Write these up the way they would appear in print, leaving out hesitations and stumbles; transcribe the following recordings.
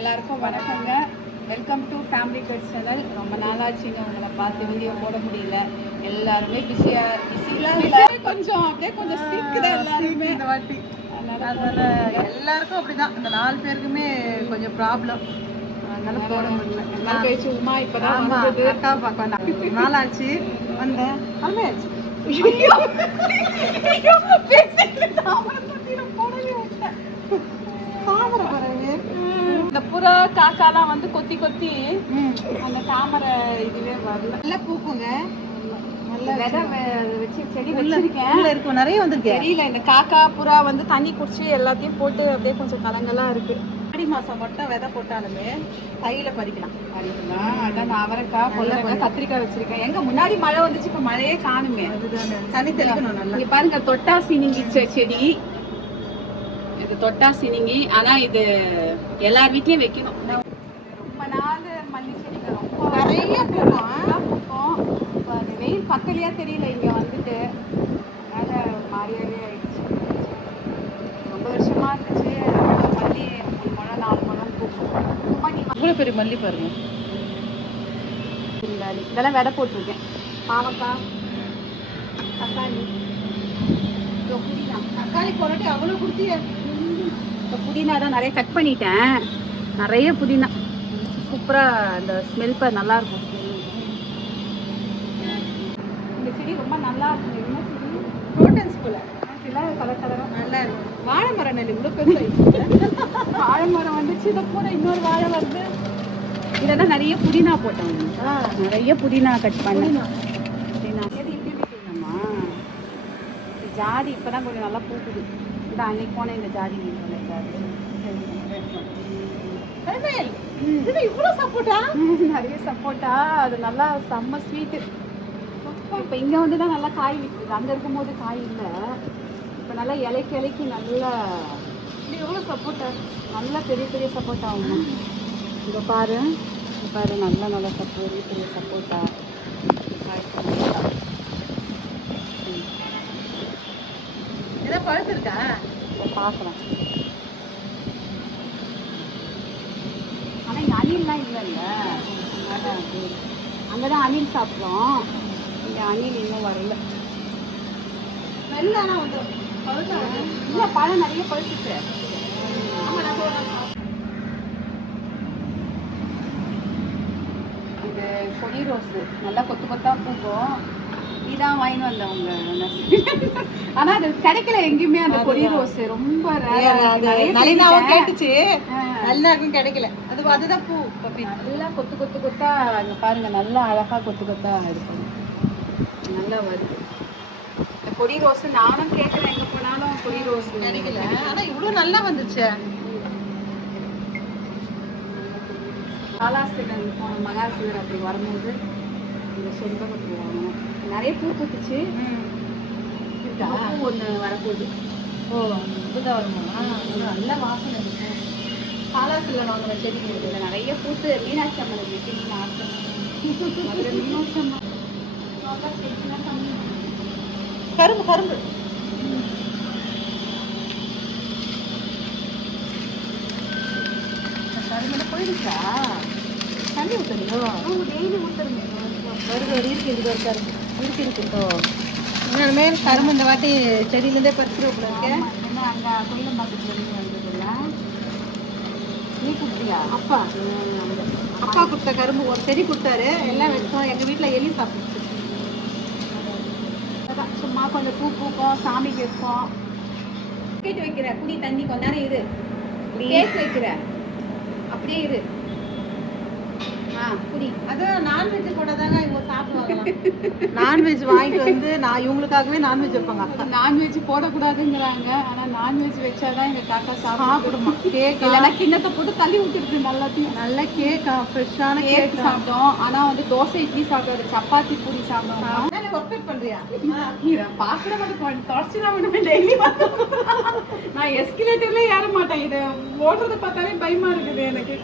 எல்லாருக்கும் வணக்கங்க. Welcome to family cut channel. ரொம்ப நாளாச்சுங்க உங்களை பார்த்து வீடியோ போட முடியல. எல்லாருமே பிஸிலாம் இல்லை, கொஞ்சம் அப்படியே கொஞ்சம் சீக்கிரம் எல்லாருமே இந்த வாட்டி. அதனால எல்லாருக்கும் அப்படிதான், இந்த 4 பேருக்குமே கொஞ்சம் ப்ராப்ளம். அதனால போட முடியல. எல்லாம் கழிச்சு உமா இப்பதான் வந்தது. அக்கா பார்க்க நாளாச்சு வந்தேன். அம்மையாச்சு இந்த புறா காக்காலாம் வந்து கொத்தி கொத்தி அந்த தாமரை இதுவே வரல. நல்லா பூக்குங்க, நல்ல விதை வச்சு செடி வச்சிருக்கேன். இருக்கும் நிறைய வந்துருக்கு. தெரியல, இந்த காக்கா புறா வந்து தண்ணி குடிச்சு எல்லாத்தையும் போட்டு அப்படியே கொஞ்சம் கலங்கெல்லாம் இருக்கு. ஆடி மாசம் மட்டும் விதை போட்டாலுமே தையில பறிக்கலாம். அதான் நான் அவரைக்காய் பொல்லக்காய் கத்திரிக்காய் வச்சிருக்கேன். எங்க முன்னாடி மழை வந்துச்சு, இப்ப மழையே காணுமே. அதுதானே தண்ணி தெளிக்கணும் நல்லா. இங்க பாருங்க, தொட்டா சீனிங்கி செடி. இது தொட்டா சீனிங்கி, ஆனா இது எல்லார் வீட்லயும் வைக்கணும். ரொம்ப நாள் மல்லி செடிங்க ரொம்ப நிறைய பூக்கும். இப்போ அது வெயில் பக்கலையா தெரியல, இங்க வந்துட்டு அதனால மாறியாவே ஆயிடுச்சு. ரொம்ப வருஷமா இருந்துச்சு. மல்லி 3 முழம் 4 முழம் பூக்கும். இவ்வளோ பெரிய மல்லி பாருங்க. இதெல்லாம் விதை போட்டிருக்கேன். பாவக்காய், தக்காளி, புதினா. தக்காளி போராட்டி அவ்வளோ கொடுத்திய. இப்போ புதினா தான் நிறைய கட் பண்ணிட்டேன். நிறைய புதினா சூப்பராக அந்த ஸ்மெல் நல்லா இருக்கும். இந்த செடி ரொம்ப நல்லா இருக்கும். என்ன செடி? ரோட்டன்ஸ் போல கலர் கலராக நல்லா இருக்கும். வாழை மரம் நெல் இவ்வளோ பெருசாக வாழை மரம் வந்துச்சு. இதை கூட இன்னொரு வாழை வந்து இதெல்லாம் நிறைய புதினா போட்டாங்க. நிறைய புதினா கட் பண்ண புதினா எது இப்படி விட்டுருந்தோம்மா. இந்த ஜாதி இப்போதான் கொஞ்சம் நல்லா பூக்குது. இந்த அன்னைக்கு போனேன் இந்த ஜாதி இவ்வளோ சப்போட்டா, நிறைய சப்போட்டா. அது நல்லா செம்ம ஸ்வீட்டு. இப்போ இங்கே வந்து தான் நல்லா காய் விற்குது. அங்கே இருக்கும்போது காய் இல்லை. இப்போ நல்லா இலைக்கு இலைக்கு நல்லா எவ்வளோ சப்போட்டா, நல்லா பெரிய பெரிய சப்போட்டா ஆகும். இங்கே பாரு, பாரு நல்லா நல்லா பெரிய பெரிய சப்போட்டா ஏதாவது பழுத்து இருக்கா பார்க்கலாம். ஆனால் இங்கே அணில்லாம் இல்லைல்ல, அதனால அங்கே தான் அணில் சாப்பிட்றோம். இங்கே அணில் இன்னும் வரல. வெள்ளனா வந்து இல்லை, பழம் நிறைய பழுத்துச்சு. இது கொடி ரோஸு நல்லா கொத்து கொத்தா பூக்கும். இதான் வாங்கிட்டு வந்தவங்க. ஆனா அது கிடைக்கல எங்கேயுமே. அந்த கொடி ரோஸ் ரொம்ப கேட்டுச்சு, எல்லாருக்கும் கிடைக்கல. அதுதான் பூ நல்லா கொத்து கொத்து கொத்தா. அங்க பாருங்க, நல்லா அழகா கொத்து கொத்தா இருக்கும். நல்லா வருது இந்த கொடி ரோஸ். நானும் கேட்கறேன், எங்க போனாலும் கொடி ரோஸ் கிடைக்கல. ஆனா இவ்வளவு நல்லா வந்துச்சு. காலாஸ்திரன் போன மகாசிவராத்திரி வரும்போது இந்த செண்பகப்பூ வாங்கணும். நிறைய பூ பூத்துச்சு. பூ ஒன்று வரப்போகுது. ஓ, இதுதான் வருமா? நல்ல வாசனை இருக்கும். காலாஸ்திரன் வாங்குற செடி இருக்குது, நிறைய பூத்து. மீனாட்சி அம்மன் வைக்கணும்னு ஆசை. மதுரை மீனாட்சி அம்மன் கரும்பு கரும்பு கரும்புல போயிடுச்சா? தண்ணி ஊற்றுறீங்களோ? டெய்லி ஊற்றுறீங்க. வருது இருக்கு, இது ஒரு கரும்பு இருக்குதோ. இன்னொருமே கரும்பு இந்த வாட்டி செடியிலேருந்தே பறிச்சுருவோம். என்ன அங்கே கோயிலம் பார்த்து செடி வந்ததில்ல? நீ கொடுத்தியா? அப்பா கொடுத்த கரும்பு ஒரு செடி கொடுத்தாரு. எல்லாம் வச்சோம். எங்கள் வீட்டில் எலி சாப்பிடுச்சு. அதான் சும்மா கொஞ்சம் பூ பூக்கும், சாமிக்கு வைப்போம். கேட்டு வைக்கிற குடி தண்ணி கொஞ்ச நேரம் இரு. கேட்டு வைக்கிற அப்படியே இரு. குடி. அதான் நான்வெஜ் போட்டாதாங்க இவங்க சாப்பிடுவாங்க. நான்வெஜ் வாங்கிட்டு வந்து நான் இவங்களுக்காகவே நான்வெஜ் வைப்பாங்க. அக்கா நான்வெஜ் போடக்கூடாதுங்கிறாங்க. ஆனா நான்வெஜ் வச்சாதான் எங்க காக்கா சாப்பிடுமா. கேக் இல்லைன்னா கிண்ணத்தை போட்டு தள்ளி விட்டுருக்கு. எல்லாத்தையும் நல்லா கேக்கா ஃப்ரெஷ்ஷான கேக் சாப்பிட்டோம். ஆனா வந்து தோசை இட்லி சாப்பிடாது, சப்பாத்தி பூரி சாப்பிடுவோம். ஒர்க் அவுட் பண்றியா? பாக்குற மட்டும் தொடச்சுதான் பண்ணுவேன் டெய்லி. நான் எஸ்கலேட்டர்ல ஏற மாட்டேன். இதை ஓடுறத பார்த்தாலே பயமா இருக்குது எனக்கு.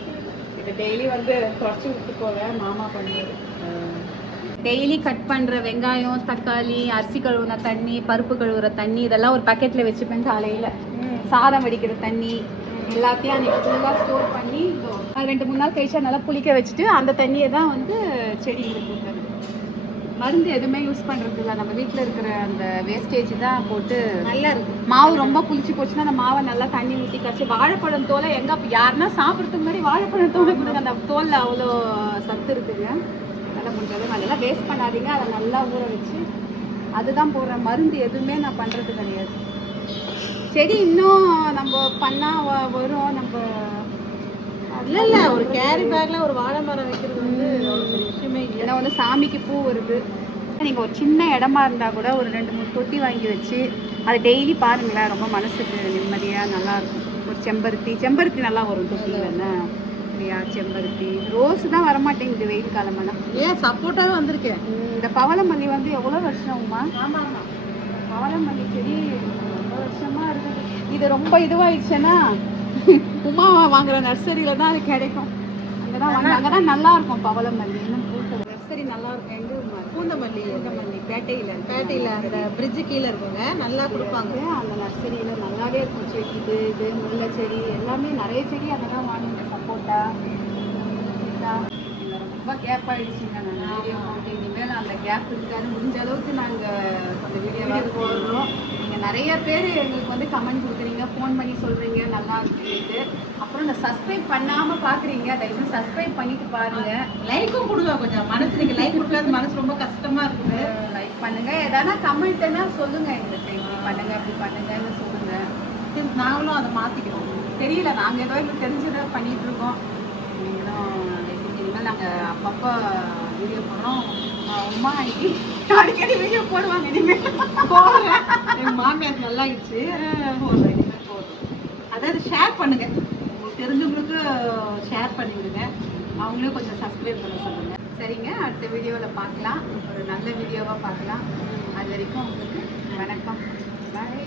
டெய்லி வந்து தொடச்சி விட்டு போவேன். மாமா பண்ணுவாரு. டெய்லி கட் பண்ணுற வெங்காயம், தக்காளி, அரிசி கழுவுன தண்ணி, பருப்பு கழுவுற தண்ணி, இதெல்லாம் ஒரு பக்கெட்டில் வச்சுப்பேன். காலையில் சாதம் வடிக்கிற தண்ணி எல்லாத்தையும் அன்றைக்கி ஃபுல்லாக ஸ்டோர் பண்ணி 2-3 நாள் கழிச்சா நல்லா புளிக்க வச்சுட்டு அந்த தண்ணியை தான் வந்து செடிங்களுக்கு ஊற்றுறது. மருந்து எதுவுமே யூஸ் பண்ணுறது இல்லை. நம்ம வீட்டில் இருக்கிற அந்த வேஸ்டேஜ் தான் போட்டு நல்லா இருக்கும். மாவு ரொம்ப புளிச்சு போச்சுன்னா அந்த மாவை நல்லா தண்ணி ஊற்றி கரைச்சி வாழைப்பழம் தோலை எங்கே யாருன்னா சாப்பிட்றதுக்கு முன்னாடி வாழைப்பழம் தோலை கொடுங்க. அந்த தோலில் அவ்வளோ சத்து இருக்குங்க. நல்லா முடிஞ்சது நல்லா வேஸ்ட் பண்ணாதீங்க. அதை நல்லா ஊற வச்சு அதுதான் போடுற மருந்து எதுவுமே நான் பண்ணுறது கிடையாது. செடி இன்னும் நம்ம பண்ணால் வரும். நம்ம இல்லை ஒரு கேரி பேக்கில் ஒரு வாழை மரம் வைக்கிறது வந்து ஒரு விஷயமே இல்லை. ஏன்னா வந்து சாமிக்கு பூ வருது. நீங்கள் ஒரு சின்ன இடமா இருந்தால் கூட ஒரு 2-3 தொட்டி வாங்கி வச்சு அதை டெய்லி பாருங்களேன். ரொம்ப மனசுக்கு நிம்மதியாக நல்லாயிருக்கும். ஒரு செம்பருத்தி நல்லா வரும் தொட்டியில். என்ன இல்லையா? செம்பருத்தி ரோஸ் தான் வரமாட்டேங்குது வெயில் காலமெல்லாம். ஏன் சப்போட்டாவே வந்திருக்கேன். இந்த பவளமல்லி வந்து எவ்வளோ வருஷம் ஆகுமா? ஆமாம் ஆமாம், பவளமல்லி செடி ரொம்ப வருஷமாக இருக்குது. இது ரொம்ப இதுவாகிடுச்சுன்னா உமா வாங்குற நர்சரியில் தான் அது கிடைக்கும். அங்கே தான் நல்லா இருக்கும் பவளமல்லி. இன்னும் பூக்கள் நர்சரி நல்லா இருக்கும். எங்கே பூந்தமல்லி பேட்டையில் அந்த பிரிட்ஜு கீழே இருக்குங்க. நல்லா கொடுப்பாங்க. அந்த நர்சரியில் நல்லாவே இருக்கும். செடி இது முல்லை செடி எல்லாமே நிறைய செடி அங்கே தான் வாங்குங்க. சப்போட்டா சீதா ரொம்ப கேப் ஆகிடுச்சுங்க. நான் வீடியோ போட்டு இனிமேல் அந்த கேப் இருக்காது. முடிஞ்ச அளவுக்கு நாங்கள் அந்த வீடியோவாக போடுறோம். நீங்கள் நிறைய பேர் எங்களுக்கு வந்து கமெண்ட் கொடுக்குறீங்க, ஃபோன் பண்ணி சொல்கிறீங்க நல்லா இருக்குன்ட்டு. அப்புறம் இந்த சப்ஸ்கிரைப் பண்ணாமல் பார்க்குறீங்க. தயவுசெய்து சப்ஸ்கிரைப் பண்ணிட்டு பாருங்கள். லைக்கும் கொடுங்க. கொஞ்சம் மனசு நீங்கள் லைக் கொடுக்காத மனசு ரொம்ப கஷ்டமாக இருக்குது. லைக் பண்ணுங்கள். எதனா கமெண்ட்டுன்னா சொல்லுங்கள். எங்களுக்கு இப்படி பண்ணுங்கள் அப்படி பண்ணுங்கன்னு சொல்லுங்கள். நாங்களும் அதை மாற்றிக்கிறோம். தெரியல, நாங்கள் ஏதோ எங்களுக்கு தெரிஞ்சதை பண்ணிகிட்ருக்கோம். நீங்களும் இனிமேல் நாங்கள் அப்பப்போ வீடியோ போடுறோம். உமா அடிக்கடி வீடியோ போடுவாங்க. இனிமேல் போடுறேன். எங்கள் மாமியார் நல்லா ஆயிடுச்சு. போடுறேன். இனிமேல் போடுறோம். அதாவது ஷேர் பண்ணுங்கள். உங்களுக்கு தெரிஞ்சவங்களுக்கு ஷேர் பண்ணி விடுங்க. அவங்களே கொஞ்சம் சப்ஸ்கிரைப் பண்ண சொல்லுங்கள். சரிங்க, அடுத்த வீடியோவில் பார்க்கலாம். ஒரு நல்ல வீடியோவாக பார்க்கலாம். அது வரைக்கும் உங்களுக்கு வணக்கம். பாய்.